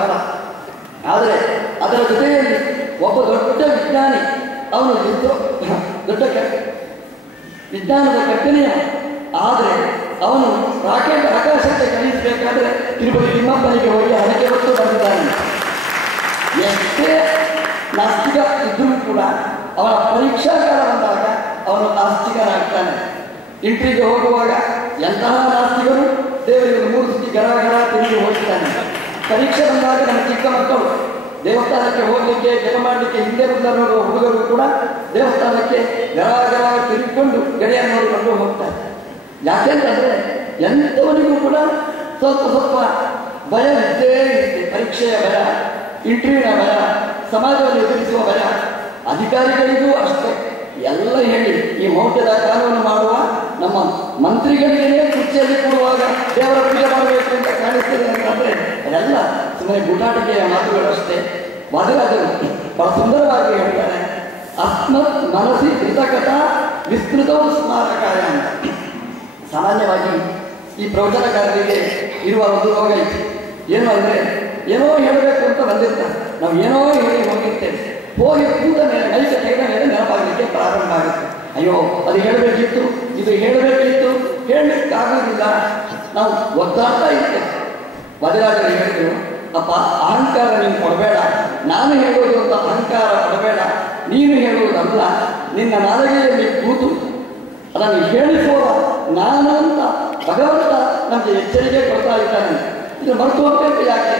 ಕಾಲ. ಆದರೆ ಅದರ ಜೊತೆಯಲ್ಲಿ ಒಬ್ಬ ದೊಡ್ಡ ವಿಜ್ಞಾನಿ, ಅವನು ದೊಡ್ಡ ವಿಜ್ಞಾನದ ಕಟ್ಟನೆಯ, ಆದರೆ ಅವನು ರಾಕೆಟ್ ಆಕಾಶಕ್ಕೆ ಕಳಿಸಬೇಕಾದ್ರೆ ತಿರುಪತಿ ತಿಮ್ಮಪ್ಪನಿಗೆ ಹೋಗಿ ಅದಕ್ಕೆ ಹೊತ್ತು ಬಂದಿದ್ದಾನೆ. ಎಷ್ಟೇ ನಾಸ್ತಿಕ ಇದ್ದರೂ ಕೂಡ ಅವನ ಪರೀಕ್ಷಾ ಕಾಲ ಬಂದಾಗ ಅವನು ಆಸ್ತಿಕನಾಗ್ತಾನೆ. ಇಂಟ್ರಿಗೆ ಹೋಗುವಾಗ ಎಂತಹ ನಾಸ್ತಿಕರು ದೇವರಿಗೆ 3 ಸತಿ ಗರ ತಿರುಗಿ ಹೋಗ್ತಾನೆ. ಪರೀಕ್ಷೆ ಬಂದಾಗ ನಮ್ಮ ಚಿಕ್ಕ ಮಕ್ಕಳು ದೇವಸ್ಥಾನಕ್ಕೆ ಹೋಗಲಿಕ್ಕೆ ಜಪ ಮಾಡಲಿಕ್ಕೆ ಹಿಂದೆ ಬಂದ ನೋಡುವ ಹುಡುಗರು ಕೂಡ ದೇವಸ್ಥಾನಕ್ಕೆ ಗರ ತಿರುಗಿಕೊಂಡು ಗೆಳೆಯ ನೋಡಿಕೊಂಡು ಹೋಗ್ತಾರೆ. ಯಾಕೆಂತಂದ್ರೆ ಎಂಥವನಿಗೂ ಕೂಡ ಸ್ವಲ್ಪ ಭಯ ಇದ್ದೇ ಇರುತ್ತೆ. ಪರೀಕ್ಷೆಯ ಭಯ, ಇಂಟರ್ವ್ಯೂನ ಭಯ, ಸಮಾಜವನ್ನು ಎದುರಿಸುವ ಭಯ. ಅಧಿಕಾರಿಗಳಿಗೂ ಅಷ್ಟೇ. ಎಲ್ಲ ಹೇಳಿ ಈ ಮೌಢ್ಯದ ಕಾನೂನು ಮಾಡುವ ನಮ್ಮ ಮಂತ್ರಿಗಳಿಗೆ ಕುರ್ಚಿಯಲ್ಲಿ ಕೂಡುವಾಗ ದೇವರ ಪೂಜೆ ಮಾಡಬೇಕು ಅಂತ ಕಾಣಿಸ್ತದೆ ಅಂತಂದ್ರೆ ಅದೆಲ್ಲ ಸುಮ್ಮನೆ ಗುಟಾಟಿಕೆಯ ಮಾತುಗಳಷ್ಟೇ. ವಾದಿರಾಜರು ಬಹಳ ಸುಂದರವಾಗಿ ಹೇಳ್ತಾರೆ, ಅಸ್ಮತ್ ಮನಸ್ಸಿ ಕೃತಕಥಾ ವಿಸ್ತೃತವು ಸ್ಮಾರಕಾಯ ಅಂತ. ಸಾಮಾನ್ಯವಾಗಿ ಈ ಪ್ರವಚನಕಾರರಿಗೆ ಇರುವ ಒಂದು ರೋಗ ಇದೆ. ಏನು ಅಂದರೆ ಏನೋ ಹೇಳಬೇಕು ಅಂತ ಬಂದಿರ್ತಾರೆ, ನಾವು ಏನೋ ಹೇಳಿ ಹೋಗಿರ್ತೇವೆ. ಹೋಗಿ ಕೂತ ಮೇಲೆ ಮೈಕ ತೆಗೆದ ಮೇಲೆ ನೆನಪಾಗಲಿಕ್ಕೆ ಪ್ರಾರಂಭ ಆಗುತ್ತೆ. ಅಯ್ಯೋ ಅದು ಹೇಳಬೇಕಿತ್ತು, ಇದು ಹೇಳಬೇಕಿತ್ತು, ಹೇಳಲಿಕ್ಕಾಗೋದಿಲ್ಲ. ನಾವು ಒದ್ದಾಡ್ತಾ ಇರ್ತೇವೆ. ವಾದಿರಾಜರು ಹೇಳಿದ್ರು, ಅಪ್ಪ ಅಹಂಕಾರ ನೀನು ಕೊಡಬೇಡ, ನಾನು ಹೇಳೋದು ಅಂತ ಅಹಂಕಾರ ಕೊಡಬೇಡ, ನೀನು ಹೇಳುವುದಲ್ಲ, ನಿನ್ನ ನಾಲಿಗೆಯಲ್ಲಿ ಕೂತು ಅದನ್ನು ಹೇಳಿಸುವ ನಾನು ಅಂತ ಭಗವಂತ ನಮಗೆ ಎಚ್ಚರಿಕೆ ಕೊಡ್ತಾ ಇದ್ದಾನೆ. ಇದು ಮರೆತು ಹೋಗಬೇಕು ಯಾಕೆ?